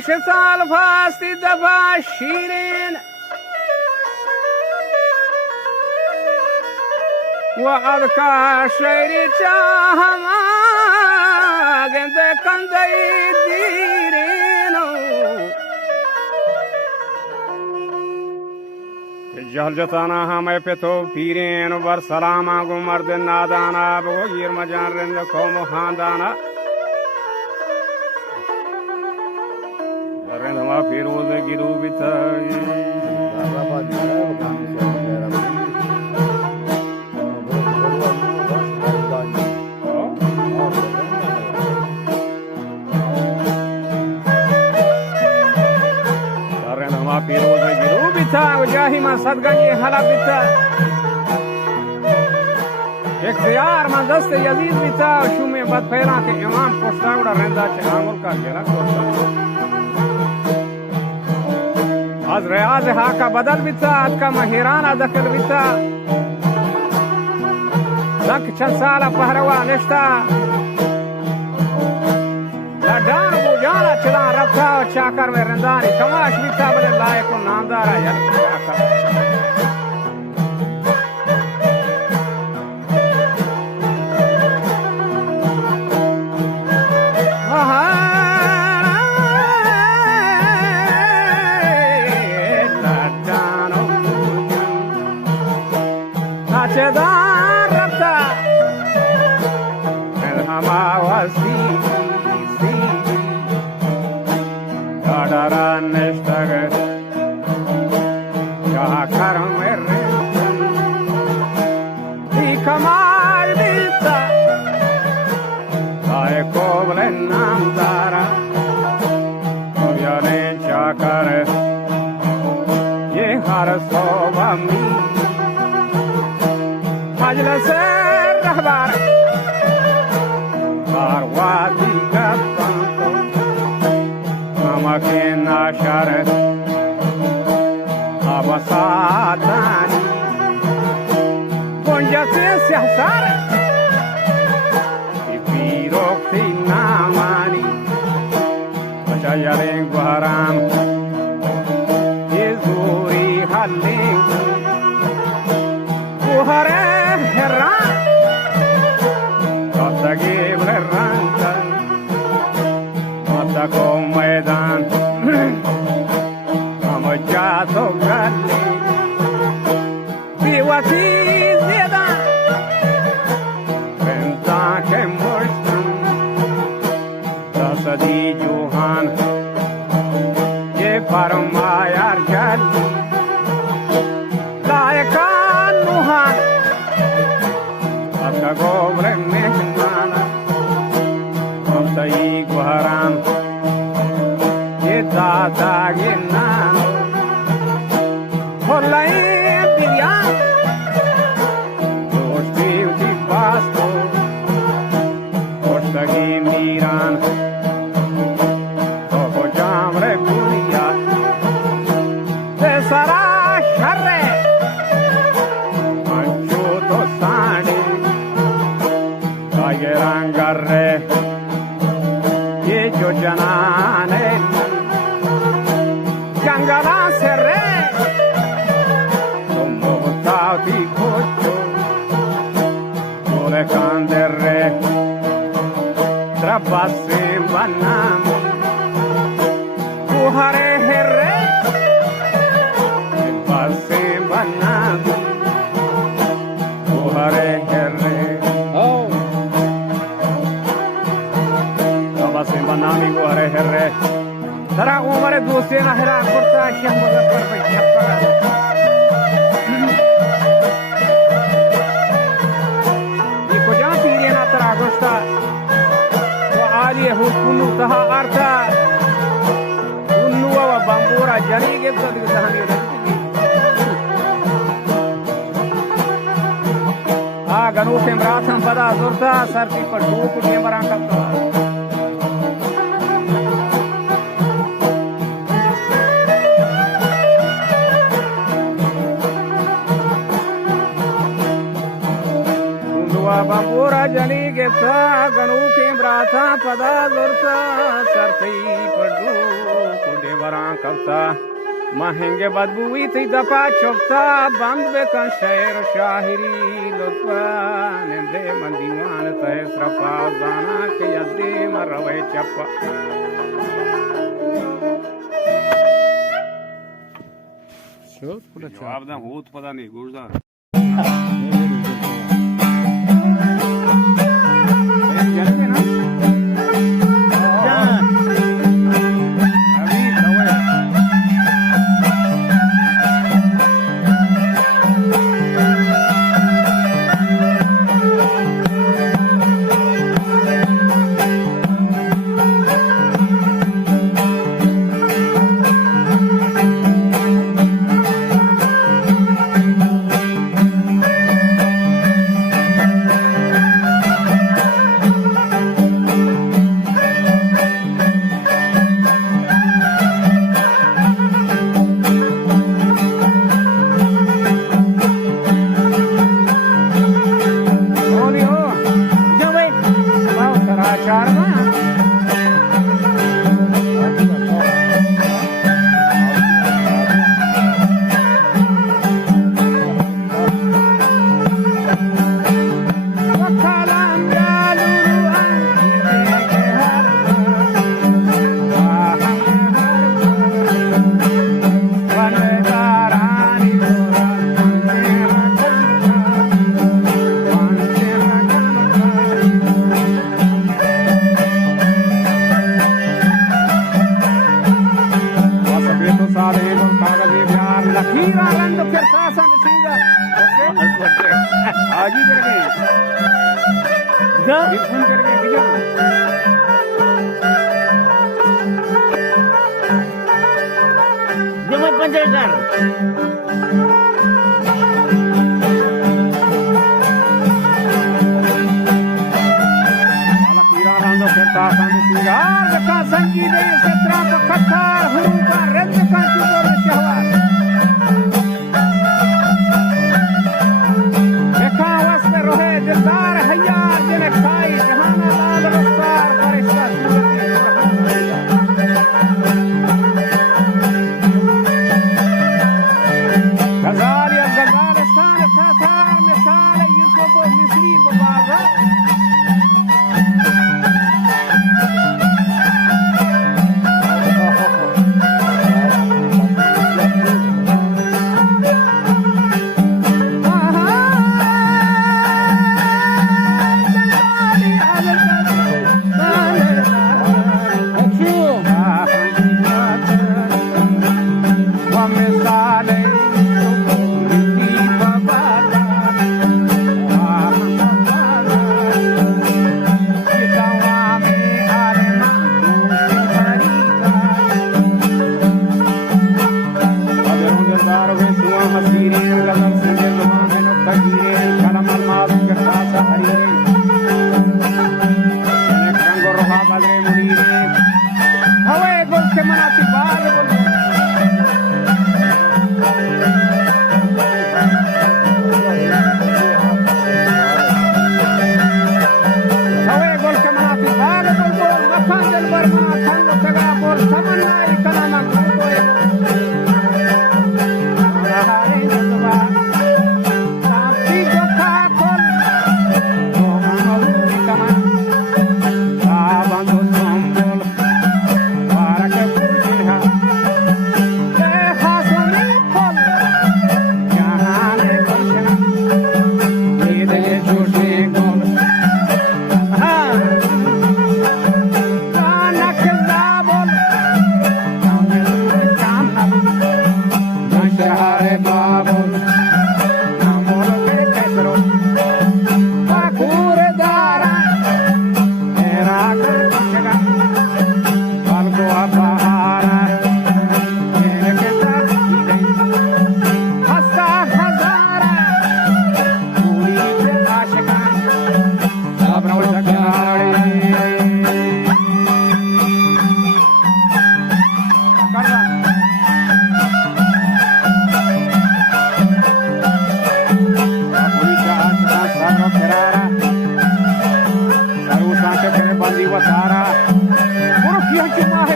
شسال فاستی دبا شیرین وعدك شيري شاهما قند كندي ديرينو جهل جتانا همه پتو پیرین بر سلام آگو مرد نادانا بغیر مجان رند قوم خاندانا رند ما پیروز گیرو بیتای پیروز گیرو بیتا و جاهی من صدقنی حلا بیتا اختیار من دست یزید بیتا و شومی بد پیلا که امام پشتا گوڑا رندا چه آنگل کا گیلا کوشتا از ریاض حاکا بدل بیتا اد کا مهیرانا دخل بیتا لک چند سالا پهروا نشتا لڈان بوجانا چلان رفتا و چاکر میں رندانی کماش بیتا بلے لائق و نامدارا یعنی چاکر لڈانو بوجان ناچے دار رفتا پھر ہما وسی Dara nestager Chakar merre Di kamal bilta Ay koble namdara Yane chakar Ye har soba mi Majlis rahbar Barwadi kapanto Makin asharet abasatani Bonjate sihsar Ipirok tinamani Bachayare guharam Yezuri haling Guhare herran Kotagi blerrantan Ko मैदान हम जातो गले बेवसी ज़्यादा बेंता के मुश्तम दसदी Johan ये फरमाया जली लायका नुहान अका गोबरे मेहमाना हम तई गुहरान Dada ginano Hollai birian Dosti di pasto Ostagi miran Toko jamre puria Tesara sharre Ancho to sani Kageran garre Ye jo janane Jangala serre Tomo tauti kocho Kole kanderre Trapasse banam Kuhare herre Trapasse banam Kuhare herre Trapasse banami kuhare herre ترى عمر دوسينا هلا كرتا شيخ مظفر بجفر يكو جان تيرينا ترى غوشتا وعالي هو كنو تها ارتا كنو وبامبورا جاني گبتا دي زهاني گنو کمراتم پدا زورتا سرتی پر دو کډې مران کړه Bambura jani geta ganu ke brata pada zorta sarthi padu बरा कवता महंगे बदबुई थी दफा चुपता बंद बेकन शेर शाहिरी लुत्फा निंदे मंदीवान तहे सरफा जाना के यदे मरवे चप्पा जवाब दा होत पता नहीं गुरदार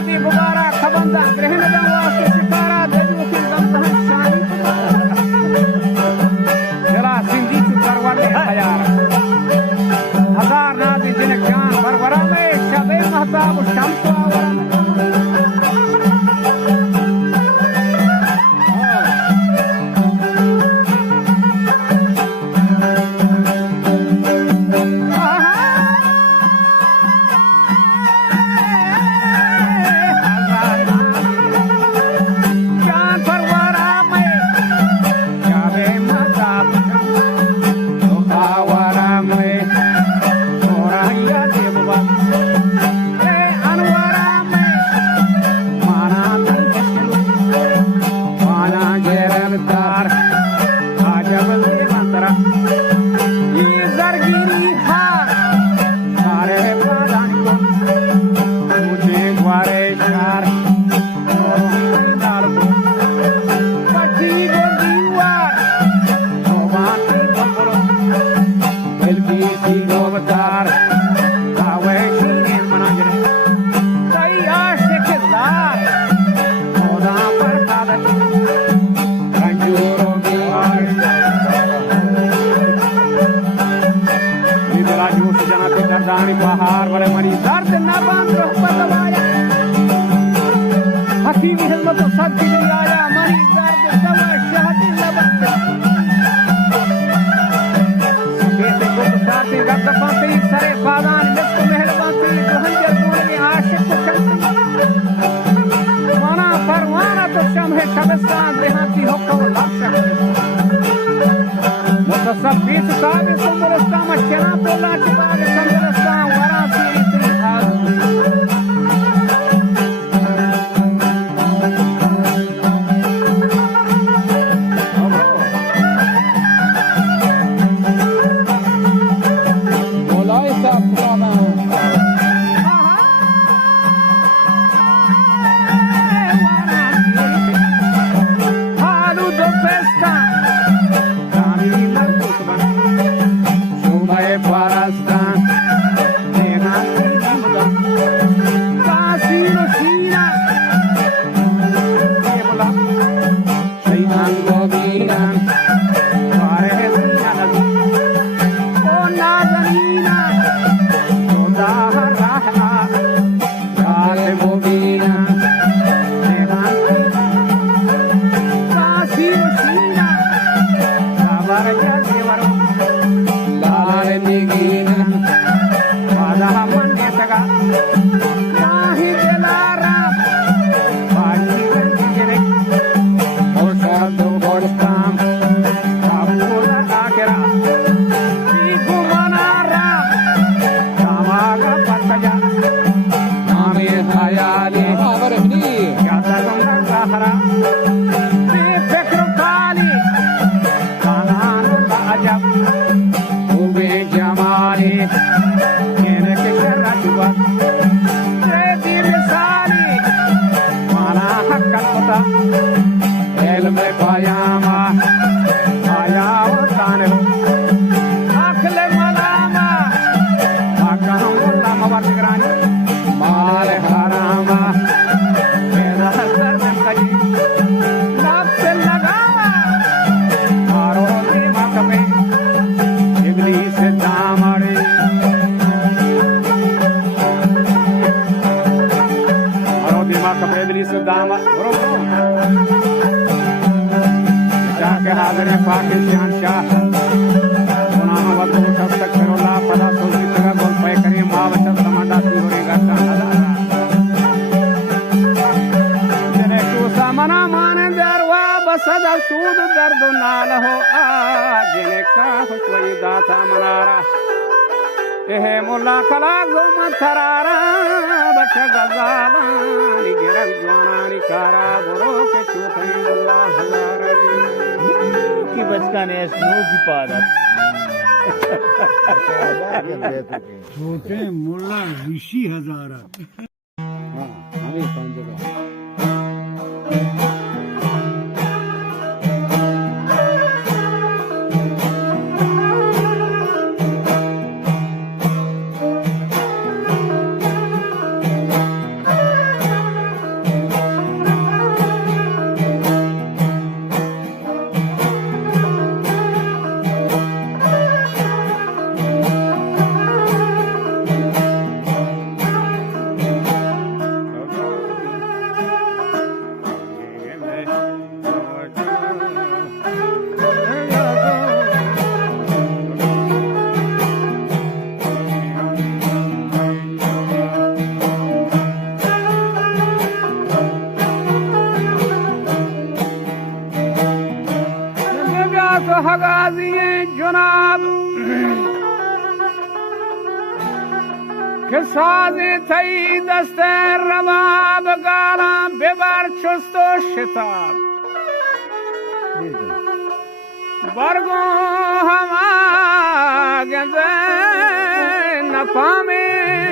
दी गुबारा खबंदा ग्रहण वास्ते शिकारा दजू की दम शानी जरा सिंधी चुकर वाले हजार हजार नादी जिन जान परवरा में शबे महताब शम्स आवरा में बाहर बड़े मरी दर्द न बांध पतवाया हकीमी हिम्मत सब की आया मरी दर्द दवा शहद लबत बेटे को साथे गद पाते सरे फादान नित मेहरबानी दुहंजर गुण में आशिक माना परवाना तो शम्हे शबस्तान देहाती होको लक्ष्य मुतसब बीच साबे सुमरस्ता मचना पोला चबाग संगरस्ता वरासी सदा सूद दर्द नाल हो जिने का खुशवई दाता मनारा एह मुल्ला खला गो मथरारा बच गजाला नि गिरन जवानी कारा बुरो के चूते मुल्ला हजारा की बचका ने स्नो की पादत छोटे मुल्ला ऋषि हजारा हां हमें समझ که سازی تایی دست رباب گالم ببر چست و شتاب برگو هما گنزه نپامیری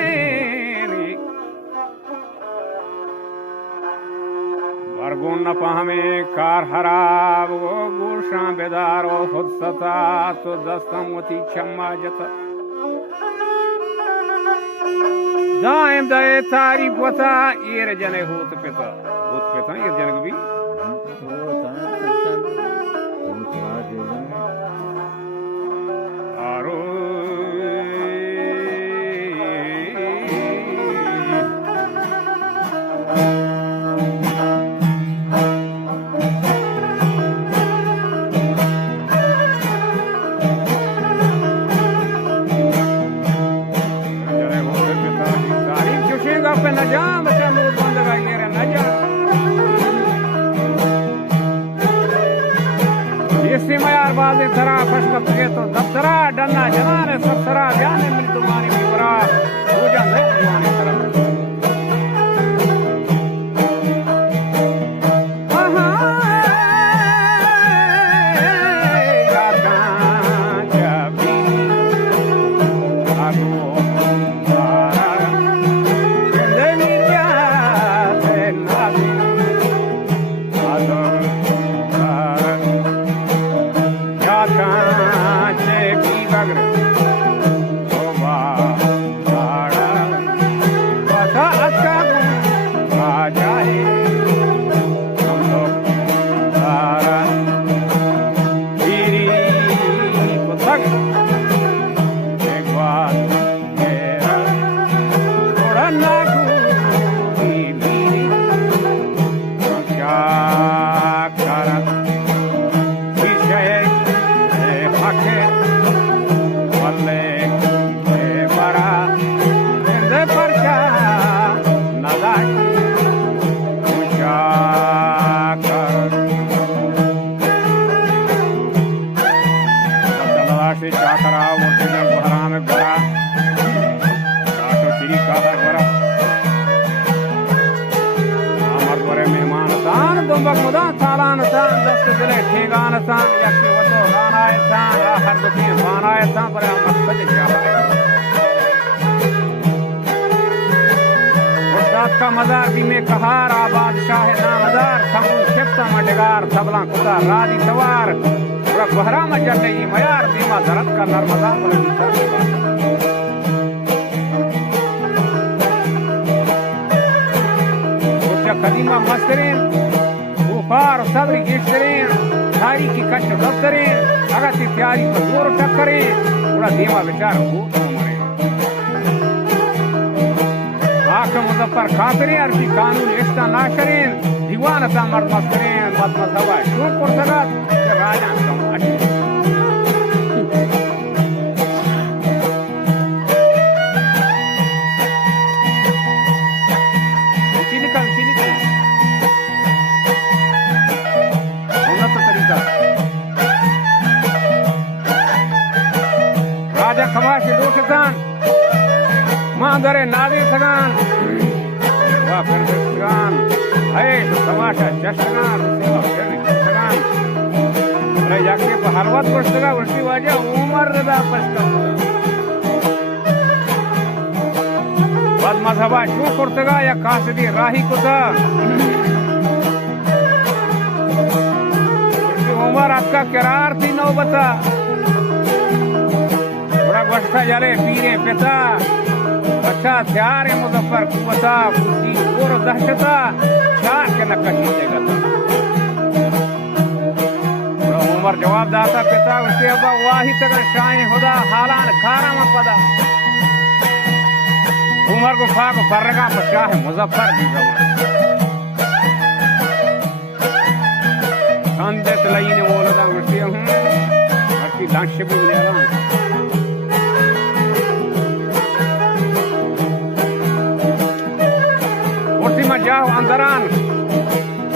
برگو نپامی کار خراب و گوشان بیدار و خود ستا تو دستم وتی چما جتا دائم دائے تعریف وتا ایر جنے ہوت پیتا ایر جنے بھی آرو نجام بچہ نور بندگا یہ نجام اسی معیار بازی تھرا فشکت کے تو دفترا ڈنا جنانے سبسرا جانے مل تمہاری بیورا ہو جاندے تمہاری طرف का मजार भी में कहार आबाद शाह नामदार थमुन शिफ्ता मडगार तबला खुदा राजी सवार पूरा बहरा में जल रही मयार दीमा दरद का नर्मदा कदीमा मस्तरीन बुखार सब्री गिश्तरीन थारी की कश दफ्तरीन अगर ती प्यारी पर जोर टक्करें पूरा दीमा बेचार हो आका मुजफ्फर खातरी अर्जी कानून इश्ता नाशरीन दीवान ता मर्द मस्तरीन मत मसवा शूक और सगात के राजा समाटी चिलिका उन्नत तरीका राजा खमाशी लोटतान मांगरे नादी सगान वाह फिर सगान है तमाशा जश्नगान सगान अरे जाके हलवत गोश्तगा उल्टी वाजा उमर रदा पस्का बद मजहबा शू कुर्तगा या कासदी राही कुता उमर आपका किरार थी नौबता थोड़ा गोश्ता जाले पीरे पिता अच्छा हथियार है मुजफ्फर कुवता कुर्सी और दहशता शाह के नक्काशी देगा उमर जवाब दाता पिता उसके अब्बा वाही तक शाह खुदा हालान खारा में पदा उमर को फाक फर्रगा पर शाह मुजफ्फर की जवान संदेश लई ने बोला उसके उसकी लाश भी ले जाओ अंदरान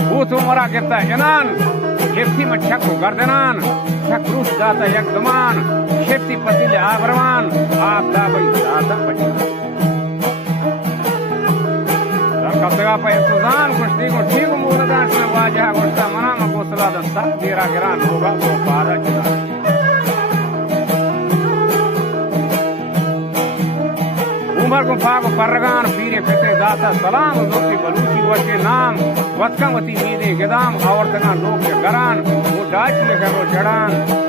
भूत उमरा गिरता जनान लिफ्टी में छक गर्दनान छक रूस जाता यक दमान शिफ्टी पतीले आबरमान आप दा भाई दादा बचना कतगा पे सुजान कुश्ती को ठीक मूलदान से वाजा गोष्टा मना मकोसला दस्ता तेरा गिरान होगा वो पादा चला उमर को फाग परगान पीरे फिते दाता सलाम दोस्ती बलूची वचे नाम वत्कमती मीदे गदाम आवर्तगा लोग के गरान वो डाच ले करो जड़ान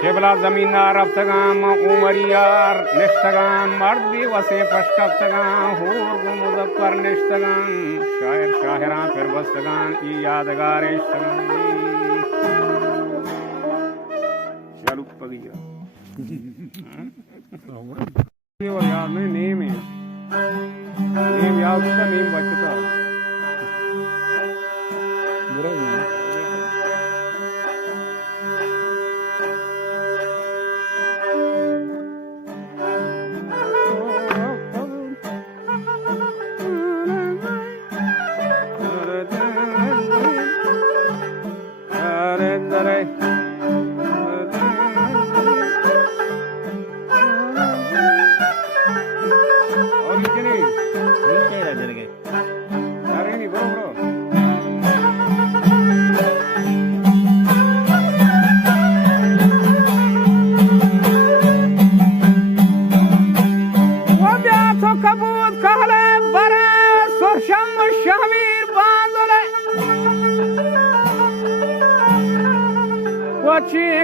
केबला जमीनार अफ्तगाम उमरियार निष्ठगाम मर्द भी वसे पश्कफ्तगाम होर गु मुजफ्फर निष्ठगाम शायर शाहरा फिर बस्तगान ई यादगार इश्तगाम चलो पगिया और याद में नेम है नेम याद का नेम बचता बुरा नहीं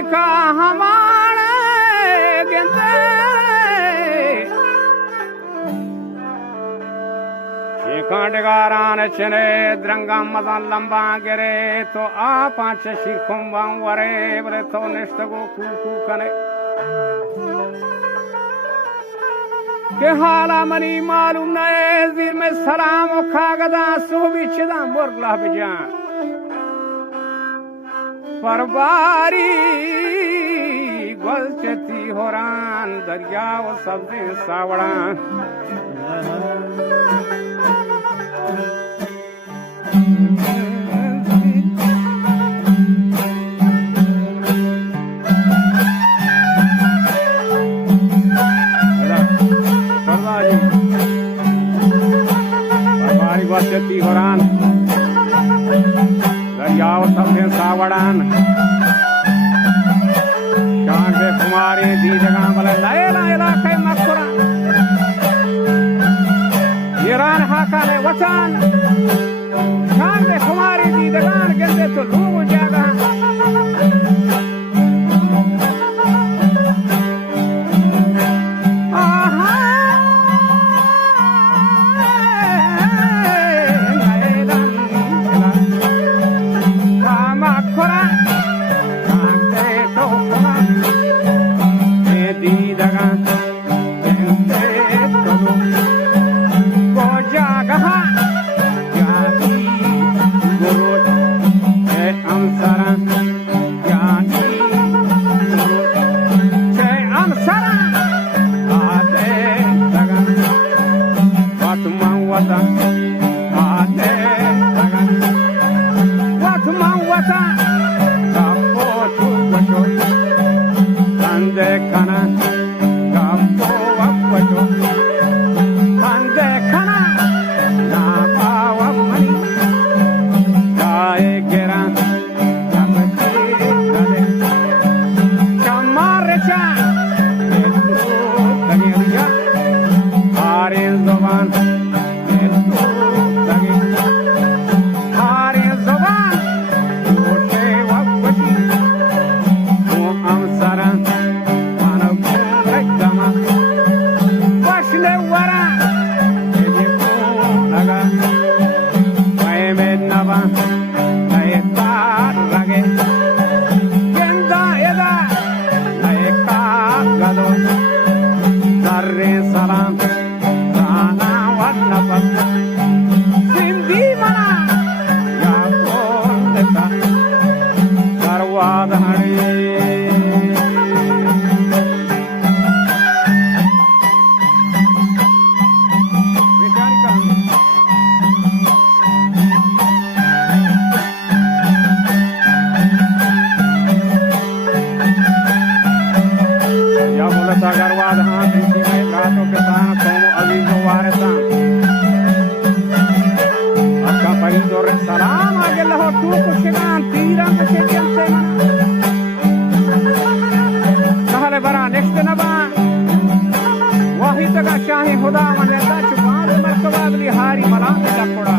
का हमारे गिनते कांडगारान चने द्रंगा मदन लंबा गिरे तो आ पांच शिरकुंबा वरे बोले तो निष्ठगो कूकू कने के हाला मनी मालूम नए जीर में सलाम खागदा सोबी चिदा मुरगला बिजान परबारी गलचती होरान दरिया वो सब्जी सावड़ा परबारी गलचती होरान दरिया वो सब्जी सावड़ान शांति कुमारी दी जगह बोले लायला इलाके मखुरा ईरान हाकाले वचन शांति कुमारी दी जगह गिरते तो लोग जगह बर्बाद हाँ दूसरी में रातों के तान सोमो अजीज वारसान अक्का परी दोरे सलाम आगे लहो तू कुशिगान तीरा कुशिगान से कहले बरा नेक्स्ट नबा वही तक शाही खुदा मने दा चुपान मरकबा अगली हारी मलान लपड़ा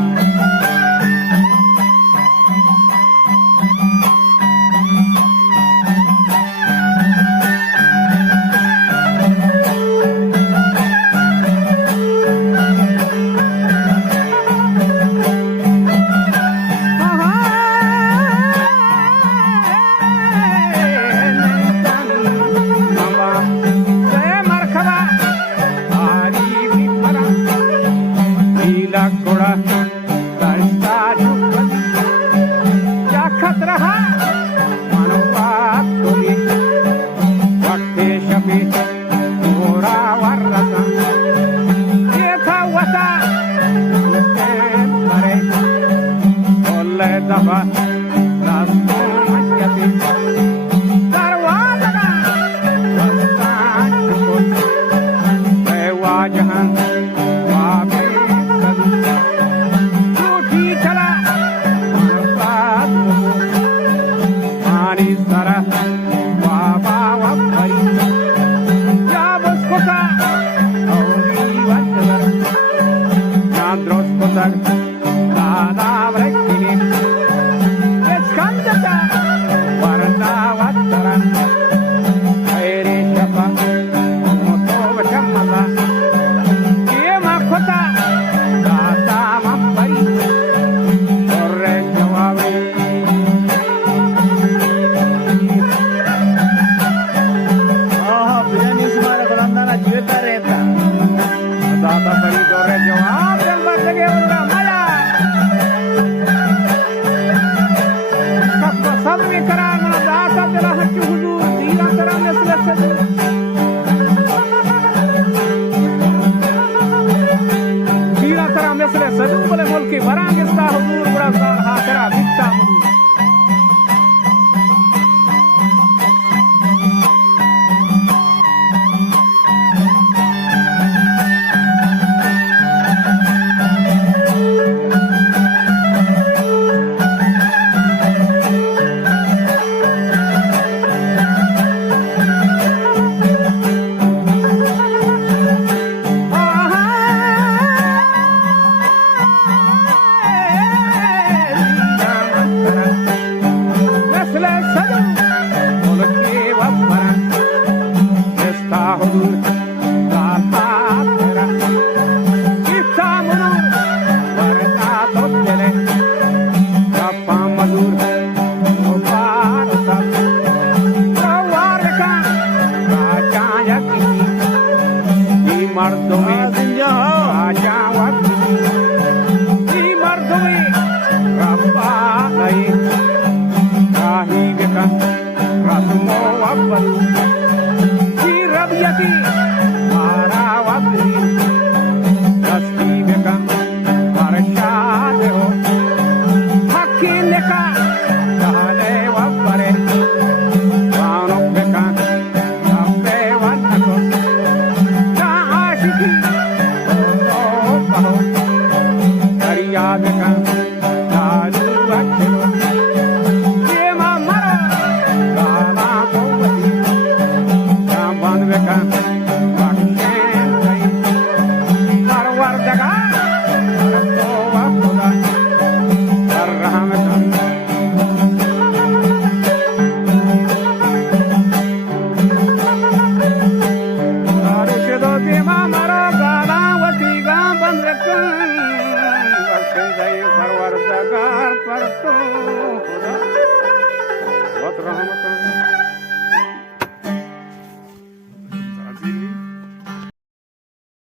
बहुत रहमत